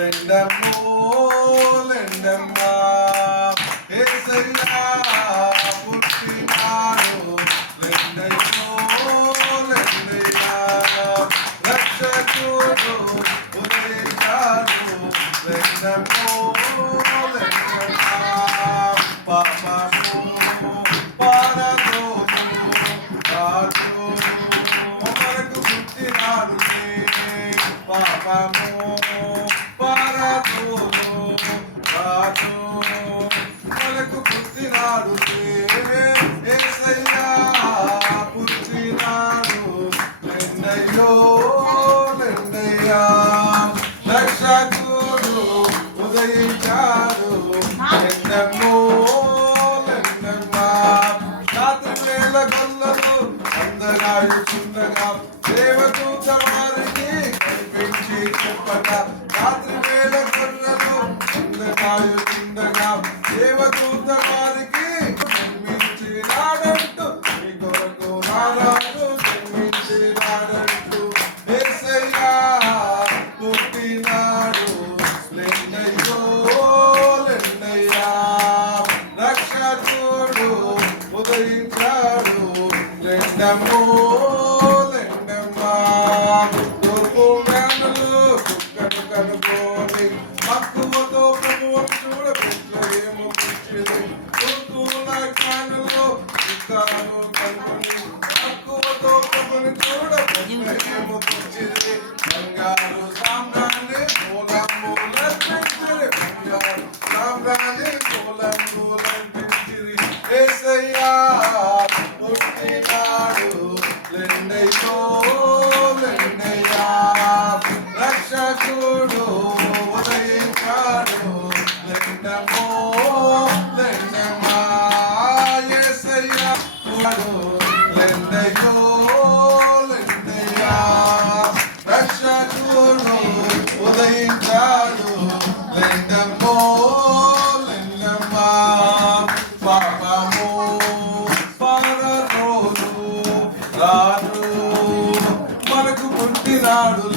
లెండమ్మో లెండమ్మా యేసయ్యా పుట్టినాడు లెండయ్యో లెండయ్యా రక్షకుడు ఉదయించాడు లెండమ్మో లెండమ్మా పాపము పారదోను రాజు మనకు పుట్టినాడు పాపము పారదోను రాజు మనకు పుట్టినాడు యేసయ్యా పుట్టినాడు లెండయ్యో లెండయ్యా రక్షకుడు ఉదయించాడు లెండమ్మో లెండమ్మా రాత్రి వేళ గొల్లలు అందగాడుచుండగా దేవదూత వారికి కనిపించి చెప్పగా రాత్రి వేళ గొల్లలు అందగాడుచుండగా దేవదూత వారికి జన్మించినాడంటూ మీ కొరకు నారాజు జన్మించినాడంటూ యేసయ్యా పుట్టినాడు లెండయ్యో లెండయ్యా రక్షకుడు ఉదయించాడు లెండమ్మో లెండమ్మా తూర్పు మేనలు చుక్కను కనుకోని మక్కువతో ప్రభువును చూడ బెత్లెహేము పుట్టింది తూర్పు మేనలు చుక్కను కనుకొని మక్కువతో ప్రభువును చూడ బెత్లెహేము పుట్టింది బంగారు సామ్రాణి మూలం మూలం పెంచిరి బంగారు సామ్రాణి మూలం మూలం పెంచిరి యేసయ్యా పుట్టినాడు లెండయ్యో లెండయ్యా రక్షకుడు ఉదయించాడు లెండమ్మో లెండమ్మా యేసయ్యా లెండయ్యో లెండయ్యా రక్షకుడు ఉదయించాడు లెండమ్మో లెండమ్మా పాపము పారదోను రాజు మనకు పుట్టినాడు